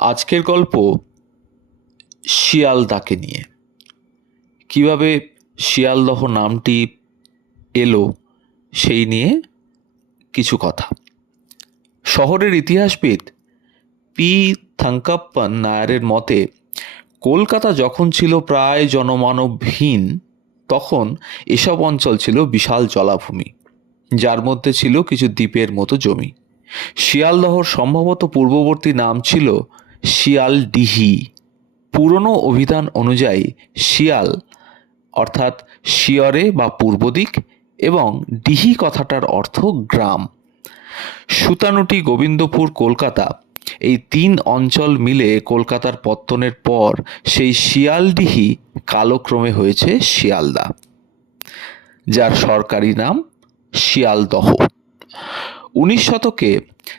আজকের গল্প শিয়ালদাকে নিয়ে। কীভাবে শিয়ালদহ নামটি এলো সেই নিয়ে কিছু কথা। শহরের ইতিহাসবিদ পি থাঙ্কাপ্পন নায়ারের মতে, কলকাতা যখন ছিল প্রায় জনমানবহীন, তখন এসব অঞ্চল ছিল বিশাল জলাভূমি, যার মধ্যে ছিল কিছু দ্বীপের মতো জমি। শিয়ালদহর সম্ভবত পূর্ববর্তী নাম ছিল শিয়ালডিহি পুরনো অভিধান অনুযায়ী শিয়াল, অর্থাৎ শিয়রে বা পূর্ব দিক, এবং ডিহি কথাটার অর্থ গ্রাম। সুতানুটি গোবিন্দপুর, কলকাতা। এই তিন অঞ্চল মিলে কলকাতার পত্তনের পর সেই শিয়ালডিহি কালক্রমে হয়েছে শিয়ালদা, যার সরকারি নাম শিয়ালদহ। উনিশ শতকে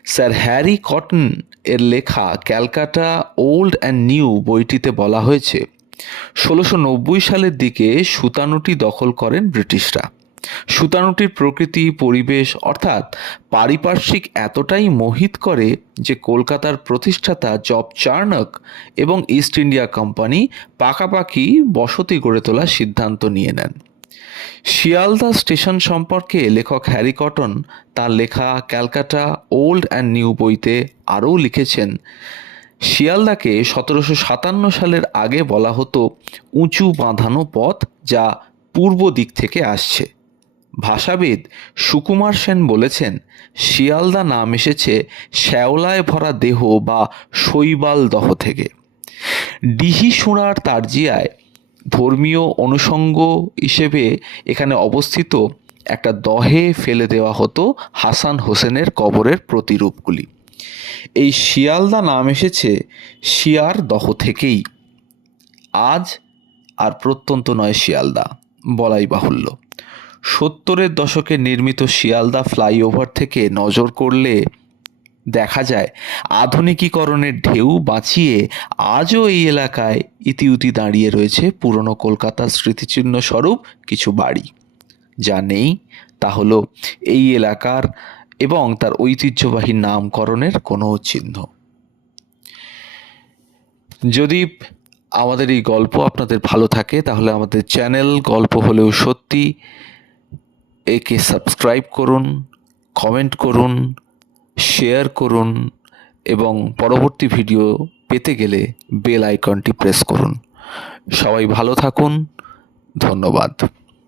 স্যার হ্যারি কটন এর লেখা ক্যালকাটা ওল্ড অ্যান্ড নিউ বইটিতে বলা হয়েছে। ষোলোশো সালের দিকে সুতানুটি দখল করেন ব্রিটিশরা। সুতানুটির প্রকৃতি, পরিবেশ অর্থাৎ পারিপার্শ্বিক এতটাই মোহিত করে যে কলকাতার প্রতিষ্ঠাতা জব চার্নক এবং ইস্ট ইন্ডিয়া কোম্পানি পাকাপাকি বসতি গড়ে তোলার সিদ্ধান্ত নিয়ে নেন। শিয়ালদা স্টেশন সম্পর্কে লেখক হ্যারি কটন তার লেখা ক্যালকাটা ওল্ড অ্যান্ড নিউ বইতে আরও লিখেছেন। শিয়ালদাকে সতেরোশো সাতান্ন সালের আগে বলা হতো উঁচু বাঁধানো পথ যা পূর্ব দিক থেকে আসছে। ভাষাবিদ সুকুমার সেন বলেছেন, শিয়ালদা নাম এসেছে শ্যাওলায় ভরা দেহ বা শৈবাল দহ থেকে। ডিহি সুঁড়ার তারজিয়ায় ধর্মীয় অনুষঙ্গ হিসেবে এখানে অবস্থিত একটা দহে ফেলে দেওয়া হতো হাসান হোসেনের কবরের প্রতিরূপগুলি। এই শিয়ালদা নাম এসেছে শিয়ার দহ থেকেই। আজ আর প্রত্যন্ত নয় শিয়ালদা, বলাই বাহুল্য। সত্তরের দশকে নির্মিত শিয়ালদা ফ্লাইওভার থেকে নজর করলে দেখা যায়। আধুনিকীকরণের ঢেউ বাঁচিয়ে আজও এই এলাকায় ইতিউতি দাঁড়িয়ে রয়েছে পুরনো কলকাতার স্মৃতিচিহ্ন স্বরূপ কিছু বাড়ি। যা নেই তা হলো এই এলাকার এবং তার ঐতিহ্যবাহী নামকরণের কোনো চিহ্ন। যদি আমাদের এই গল্প আপনাদের ভালো থাকে, তাহলে আমাদের চ্যানেল গল্প হলেও সত্যি একে সাবস্ক্রাইব করুন, কমেন্ট করুন শেয়ার করুন এবং পরবর্তী ভিডিও পেতে গেলে বেল আইকনটি প্রেস করুন। সবাই ভালো থাকুন। ধন্যবাদ।